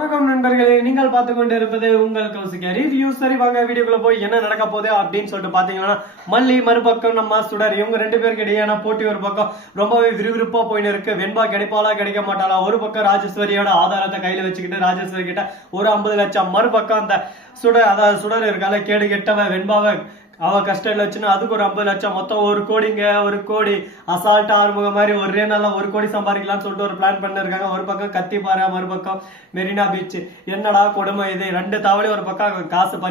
வணக்கம் நண்பர்களே, நீங்கள் பார்த்து கொண்டு இருப்பது உங்கள் கௌசிகா ரிவ்யூ. சரி வாங்க வீடியோக்குள்ள போய் என்ன நடக்க போகுது அப்படின்னு சொல்லிட்டு பாத்தீங்கன்னா, மல்லி மறுபக்கம் நம்ம சுடர் இவங்க ரெண்டு பேருக்கு இடையான போட்டி ஒரு பக்கம் ரொம்பவே விறுவிறுப்பா போயின்னு இருக்கு. வெண்பா கிடைப்பாளா கிடைக்க மாட்டாளா? ஒரு பக்கம் ராஜேஸ்வரியோட ஆதாரத்தை கையில வச்சுக்கிட்டு ராஜேஸ்வரி கிட்ட ஒரு 50 லட்சம், மறுபக்கம் அந்த சுடர் அதாவது சுடர் இருக்கால கேடு கெட்டவன் வெண்பாவை அவ கஷ்டம் வச்சுன்னா அதுக்கு ஒரு 50 லட்சம், மொத்தம் 1 கோடிங்க. 1 கோடி அசால்ட்டா ஆறுமுக மாதிரி ஒரே நாள்ல 1 கோடி சம்பாதிக்கலாம்னு சொல்லிட்டு ஒரு பிளான் பண்ணிருக்காங்க. ஒரு பக்கம் கத்திப்பாறை, மறுபக்கம் மெரினா பீச். என்னடா கொடுமை இது! 2 தாவலையும் ஒரு பக்கம் காசு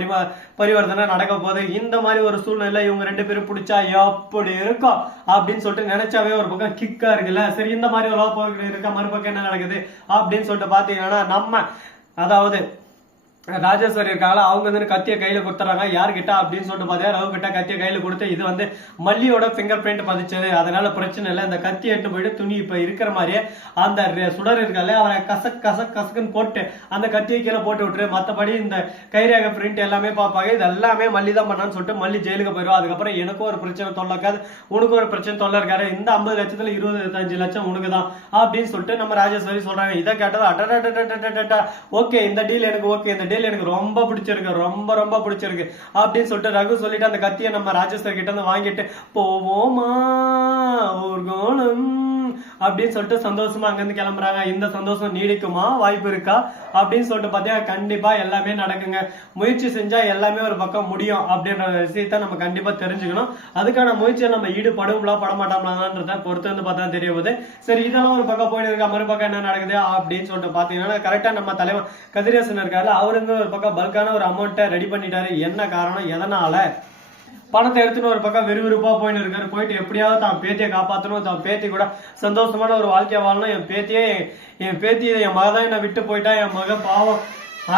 பரிவர்த்தனை நடக்க போகுது. இந்த மாதிரி ஒரு சூழ்நிலை இவங்க 2 பேரும் பிடிச்சா எப்படி இருக்கும் அப்படின்னு சொல்லிட்டு நினைச்சாவே ஒரு பக்கம் கிக்கா இருக்குல்ல. சரி, இந்த மாதிரி ஒரு போய்கிட்டு இருக்க மறுபக்கம் என்ன நடக்குது அப்படின்னு சொல்லிட்டு பாத்தீங்கன்னா, நம்ம அதாவது ராஜேஸ்வரி இருக்காங்களா அவங்க வந்து கத்திய கையில கொடுத்துறாங்க. யாருக்கிட்ட அப்படின்னு சொல்லிட்டு பாத்தீங்கன்னா ரவு கிட்ட கத்திய கையில கொடுத்து இது வந்து மல்லியோட பிங்கர் பிரிண்ட் பதிச்சது, அதனால பிரச்சனை இல்லை. இந்த கத்தி எட்டு போயிட்டு துணி இப்ப இருக்கிற மாதிரியே அந்த சுடர் இருக்கால அவரை கசக்குன்னு போட்டு அந்த கத்தியை கீழே போட்டு விட்டுரு. மற்றபடி இந்த கைரேக பிரிண்ட் எல்லாமே பார்ப்பாங்க. இது எல்லாமே மல்லி தான் பண்ணான்னு சொல்லிட்டு மல்லி ஜெயிலுக்கு போயிடும். அதுக்கப்புறம் எனக்கும் ஒரு பிரச்சனை தொல்லை இருக்காது, உனக்கும் ஒரு பிரச்சனை தொல்லை இருக்காரு. இந்த 50 லட்சத்துல 25 லட்சம் உனக்கு தான் அப்படின்னு சொல்லிட்டு நம்ம ராஜேஸ்வரி சொல்றாங்க. இதை கேட்டது அட்டா ஓகே, இந்த டீல் எனக்கு ஓகே, இந்த டீல் எனக்கு ரொம்ப பிடிச்சிருக்கு, ரொம்ப ரொம்ப பிடிச்சிருக்கு அப்படின்னு சொல்லிட்டு ரகு சொல்லிட்டு அந்த கத்தியை நம்ம ராஜேஸ்வரி கிட்ட இருந்து வாங்கிட்டு போவோமா ஊர்கோணம் அப்படின்னு சொல்லிட்டு சந்தோஷமா அங்கிருந்து கிளம்புறாங்க. இந்த சந்தோஷம் நீடிக்குமா? வாய்ப்பு இருக்கா அப்படின்னு சொல்லிட்டு பாத்தீங்கன்னா கண்டிப்பா எல்லாமே நடக்குங்க. முயற்சி செஞ்சா எல்லாமே ஒரு பக்கம் முடியும் அப்படின்ற விஷயத்த நம்ம கண்டிப்பா தெரிஞ்சுக்கணும். அதுக்கான முயற்சியை நம்ம ஈடுபடும்லா படமாட்டோம்லான்றத பொறுத்து வந்து பார்த்தா தெரிய போகுது. சரி, இதெல்லாம் ஒரு பக்கம் போயிட்டு இருக்கா. மறுபக்கம் என்ன நடக்குது அப்படின்னு சொல்லிட்டு பாத்தீங்கன்னா, கரெக்டா நம்ம தலைவர் கதிரேசன் இருக்காரு, அவரு ஒரு பக்கம் பல்கான ஒரு அமௌண்ட்டை ரெடி பண்ணிட்டாரு. என்ன காரணம், எதனால பணத்தை எடுத்துன்னு ஒரு பக்கம் விறுவிறுப்பா போயின்னு இருக்காரு. போயிட்டு எப்படியாவது தான் பேத்தியை காப்பாற்றணும், தான் பேத்தி கூட சந்தோஷமான ஒரு வாழ்க்கையை வாழணும். என் பேத்தியை என் மகதான் என்னை விட்டு போயிட்டா, என் மக பாவம்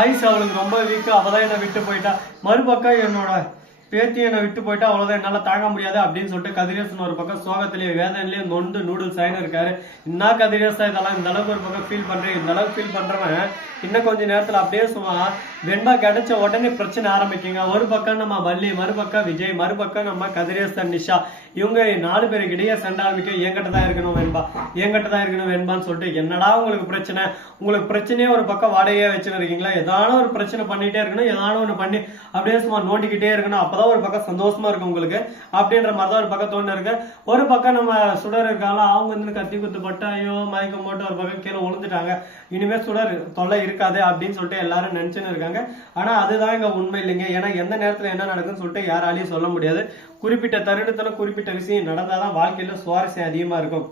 ஆயுசு அவளுக்கு ரொம்ப வீக்கு, அவதான் என்னை விட்டு போயிட்டா. மறுபக்கம் என்னோட பேத்தி என்னை விட்டு போயிட்டா, அவ்வளவுதான் என்னால தாங்க முடியாது அப்படின்னு சொல்லிட்டு கதிரேசன் ஒரு பக்கம் சோகத்திலேயே வேதனையிலேயே நொந்து நூடுல்ஸ் ஆயின்னு இருக்காரு. என்ன கதிரேசா இதெல்லாம் இந்த அளவுக்கு ஒரு பக்கம் ஃபீல் பண்றேன். இந்த அளவுக்கு ஃபீல் பண்றவன் இன்னும் கொஞ்ச நேரத்துல அப்படியே சும்மா வெண்பா கிடைச்ச உடனே பிரச்சனை ஆரம்பிக்குங்க. ஒரு பக்கம் நம்ம வள்ளி, மறுபக்கம் விஜய், மறுபக்கம் நம்ம கதிரேசன், நிஷா, இவங்க 4 பேருக்கு இடையே சண்டை ஆரம்பிக்க. என்கிட்ட தான் இருக்கணும் வெண்பா, என்கிட்ட தான் இருக்கணும் வெண்பான்னு சொல்லிட்டு என்னடா உங்களுக்கு பிரச்சனை? உங்களுக்கு பிரச்சனையே ஒரு பக்கம் வாடகையா வச்சுன்னு இருக்கீங்களா? ஏதான ஒரு பிரச்சனை பண்ணிட்டே இருக்கணும், ஏதான ஒண்ணு பண்ணி அப்படியே சும்மா நோண்டிக்கிட்டே இருக்கணும். அப்பதான் ஒரு பக்கம் சந்தோஷமா இருக்கும் உங்களுக்கு அப்படின்ற மாதிரிதான் ஒரு பக்கம் தோணு இருக்கு. ஒரு பக்கம் நம்ம சுடர் இருக்காங்களா அவங்க வந்து கத்தி குத்து பட்டு ஐயோ மயக்கம் போட்டு ஒரு பக்கம் கீழே விழுந்துட்டாங்க. இனிமே சுடர் தொல்லை இருக்காது அப்படின்னு சொல்லிட்டு எல்லாரும் நினைச்சுன்னு இருக்காங்க. ஆனா அதுதான் இங்க உண்மை இல்லைங்க. ஏன்னா எந்த நேரத்துல என்ன நடக்குன்னு சொல்லிட்டு யாராலையும் சொல்ல முடியாது. குறிப்பிட்ட தருணத்துல குறிப்பிட்ட விஷயம் நடந்தாதான் வாழ்க்கையில சுவாரஸ்யம் அதிகமா இருக்கும்.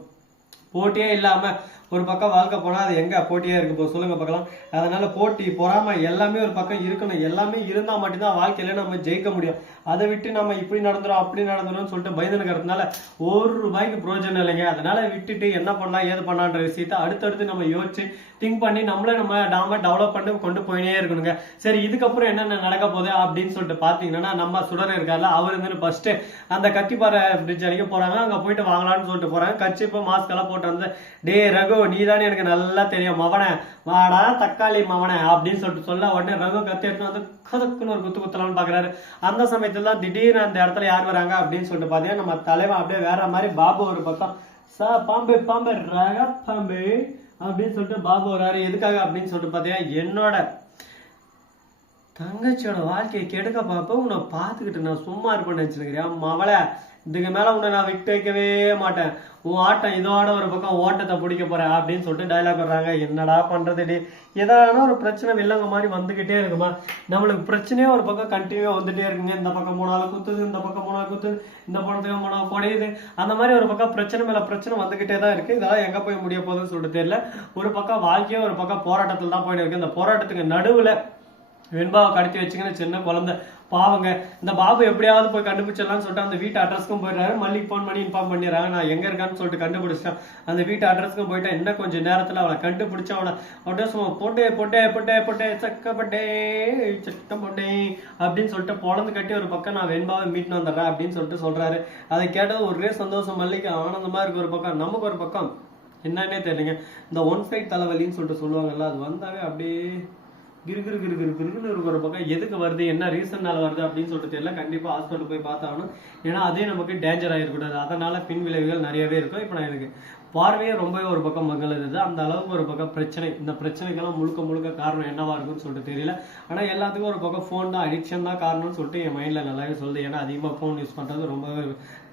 போட்டியே இல்லாம ஒரு பக்கம் வாழ்க்கை போனா அது எங்க போட்டியா இருக்கு போ சொல்லுங்க பார்க்கலாம். அதனால போட்டி பொறாம எல்லாமே ஒரு பக்கம் இருக்கணும். எல்லாமே இருந்தா மட்டும்தான் வாழ்க்கையில நம்ம ஜெயிக்க முடியும். அதை விட்டு நம்ம இப்படி நடந்துரும் அப்படி நடந்துரும் சொல்லிட்டு பயந்துக்கிறதுனால ₹1 பிரயோஜனம் இல்லைங்க. அதனால விட்டுட்டு என்ன பண்ணலாம் ஏது பண்ணலான்ற விஷயத்த அடுத்தடுத்து நம்ம யோசிச்சு திங்க் பண்ணி நம்ம டெவலப் பண்ணி கொண்டு போயினே இருக்கணுங்க. சரி, இதுக்கப்புறம் என்னென்ன நடக்க போகுது அப்படின்னு சொல்லிட்டு பாத்தீங்கன்னா, நம்ம சுடர் இருக்காருல அவர் வந்து ஃபர்ஸ்ட் அந்த கத்திப்பாறை பிரிட்ஜ் அடிக்க போறாங்க. அங்க போயிட்டு வாங்கலாம்னு சொல்லிட்டு போறாங்க. கட்சிப்போ மாஸ்க் எல்லாம் போட்டு வந்து டே ரகு நீதானே எனக்கு நல்லா தெரியும் மவனை வாடா தக்காளி மவனை அப்படின்னு சொல்லிட்டு சொல்ல உடனே ரகு கத்தி எடுத்து வந்து கதக்குன்னு ஒரு குத்தலாம்னு பாக்குறாரு. அந்த சமயத்துல தான் திடீர்னு அந்த இடத்துல யார் வராங்க அப்படின்னு சொல்லிட்டு பாத்தீங்கன்னா நம்ம தலைவன் அப்படியே வேற மாதிரி பாபு ஒரு பக்கம் பாம்பு பாம்பு ரக பாம்பு அப்படின்னு சொல்லிட்டு பாபு வராரு. எதுக்காக அப்படின்னு சொல்லிட்டு பாத்தீங்கன்னா, என்னோட தங்கச்சியோட வாழ்க்கையை கெடுக்க பார்ப்ப உன்னை பார்த்துக்கிட்டு நான் சும்மா இருப்பேன்னு நினைச்சிருக்கிறேன் மவளை. இதுக்கு மேல உன்னை நான் விட்டு வைக்கவே மாட்டேன். உன் ஆட்டம் இதோட ஒரு பக்கம் ஓட்டத்தை பிடிக்க போறேன் அப்படின்னு சொல்லிட்டு டைலாக் வர்றாங்க. என்னடா பண்றது? ஏதான ஒரு பிரச்சனை வில்லங்க மாதிரி வந்துகிட்டே இருக்குமா? நம்மளுக்கு பிரச்சனையே ஒரு பக்கம் கண்டினியூவா வந்துட்டே இருக்குங்க. இந்த பக்கம் போனாலும் குத்துது, இந்த பக்கம் போனாலும் குத்துது, இந்த படத்துக்கு போனா குடையுது. அந்த மாதிரி ஒரு பக்கம் பிரச்சனை மேல பிரச்சனை வந்துகிட்டே தான் இருக்கு. இதெல்லாம் எங்க போய் முடிய போகுதுன்னு சொல்லிட்டு தெரியல. ஒரு பக்கம் வாழ்க்கையே ஒரு பக்கம் போராட்டத்துல தான் போயிட்டு இருக்கு. இந்த போராட்டத்துக்கு நடுவுல வெண்பாவை கடத்தி வச்சுக்கின்னு சின்ன குழந்தை பாவங்க. இந்த பாபு எப்படியாவது போய் கண்டுபிடிச்சிடலாம்னு சொல்லிட்டு அந்த வீட்டு அட்ரஸ்க்கும் போயிடுறாரு. மல்லிக்கு போன் பண்ணி இன்ஃபார்ம் பண்ணிடுறாங்க, நான் எங்க இருக்கான்னு சொல்லிட்டு கண்டுபிடிச்சிட்டான். அந்த வீட்டு அட்ரஸ்க்கும் போயிட்டா இன்னும் கொஞ்சம் நேரத்துல அவளை கண்டுபிடிச்சா அவனை அப்படியே சும்மா போட்டே சக்கப்பட்டே அப்படின்னு சொல்லிட்டு பொழந்து கட்டி ஒரு பக்கம் நான் வெண்பாவை மீட்னு வந்துடுறேன் அப்படின்னு சொல்லிட்டு சொல்றாரு. அதை கேட்டது ஒரே சந்தோஷம் மல்லிக்கு ஆனந்தமா இருக்கு. ஒரு பக்கம் நமக்கு ஒரு பக்கம் என்னன்னே தெரியலங்க. இந்த ஒன் சைட் தலைவலின்னு சொல்லிட்டு சொல்லுவாங்கல்ல, அது வந்தாவே அப்படியே கிருகிருன்னு ஒரு பக்கம் எதுக்கு வருது என்ன ரீசன்னால வருது அப்படின்னு சொல்லிட்டு தெரியல. கண்டிப்பா ஹாஸ்பிட்டல் போய் பார்த்தாகணும். ஏன்னா அதே நமக்கு டேஞ்சர் ஆகிருக்கூடாது. அதனால பின் விளைவுகள் நிறையவே இருக்கும். இப்போ நான் எனக்கு பார்வையே ரொம்பவே ஒரு பக்கம் மங்களது. அந்த அளவுக்கு ஒரு பக்கம் பிரச்சனை. இந்த பிரச்சனைக்கெல்லாம் முழுக்க முழுக்க காரணம் என்னவா இருக்குன்னு சொல்லிட்டு தெரியல. ஆனா எல்லாத்துக்கும் ஒரு பக்கம் ஃபோன் தான், அடிக்ஷன் தான் காரணம்னு சொல்லிட்டு என் மைண்ட்ல நல்லாவே சொல்லுது. ஏன்னா அதிகமா ஃபோன் யூஸ் பண்றது ரொம்பவே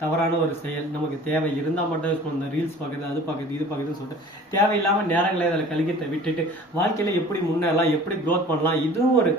தவறான ஒரு செயல். நமக்கு தேவை இருந்தா மட்டும் யூஸ் பண்ணணும். ரீல்ஸ் பார்க்குறது, அது பார்க்குறது, இது பார்க்குதுன்னு சொல்லிட்டு தேவையில்லாம நேரங்களை அதில் கழிக்கிறத விட்டுட்டு வாழ்க்கையில எப்படி முன்னேறலாம், எப்படி க்ரோத் பண்ணலாம், இதுவும் ஒரு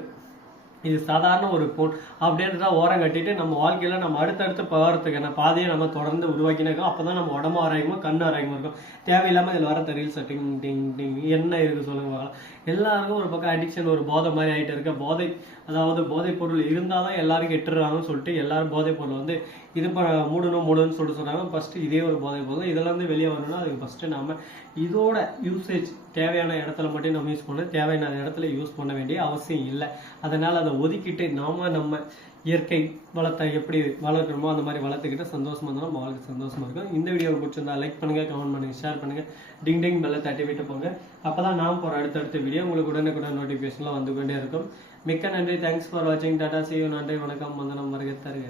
இது சாதாரண ஒரு ஃபோன் அப்படின்றத ஓரம் கட்டிட்டு நம்ம வாழ்க்கையில நம்ம அடுத்தடுத்து போகிறதுக்கான பாதையை நம்ம தொடர்ந்து உருவாக்கினாக்கோ அப்பதான் நம்ம உடம்பு ஆரோக்கியமா கண் ஆரோக்கியமா இருக்கும். தேவையில்லாம இதில் வர ரீல்ஸ் டிங் டிங் டிங் என்ன இருக்கு சொல்லுங்க பார்க்கலாம். எல்லாருக்கும் ஒரு பக்கம் அடிக்ஷன், ஒரு போதை மாதிரி ஆகிட்டு இருக்க. போதை, அதாவது போதைப் பொருள் இருந்தால் தான் எல்லாரும் கெட்டுறாங்கன்னு சொல்லிட்டு எல்லாரும் போதைப் பொருள் வந்து இது மூடணும்னு சொல்லிட்டு சொன்னாங்க. ஃபர்ஸ்ட் இதே ஒரு போதைப் பொருள். இதெல்லாம் வந்து வெளியே வரணும்னா அதுக்கு ஃபர்ஸ்ட் நம்ம இதோட யூசேஜ் தேவையான இடத்துல மட்டும் நம்ம யூஸ் பண்ண, தேவையான இடத்துல யூஸ் பண்ண வேண்டிய அவசியம் இல்லை. அதனால அதை ஒதுக்கிட்டு நம்ம இயற்கை வளத்தை எப்படி வளர்க்கணுமோ அந்த மாதிரி வளர்த்துக்கிட்டு சந்தோஷமா இருந்தாலும் நம்ம வாழ்க்கை சந்தோஷமா இருக்கும். இந்த வீடியோ பிடிச்சிருந்தா லைக் பண்ணுங்க, கமெண்ட் பண்ணுங்க, ஷேர் பண்ணுங்க, டிங் டிங் பெல்லை தட்டி விட்டு போங்க. அப்பதான் நான் போற அடுத்தடுத்த வீடியோ உங்களுக்கு உடனுக்குடன் நோட்டிபிகேஷன்லாம் வந்து கொண்டே இருக்கும். மிக்க நன்றி. தேங்க்ஸ் ஃபார் வாட்சிங். Tata, see you. நன்றி, வணக்கம், வந்தனம், வருக தருக.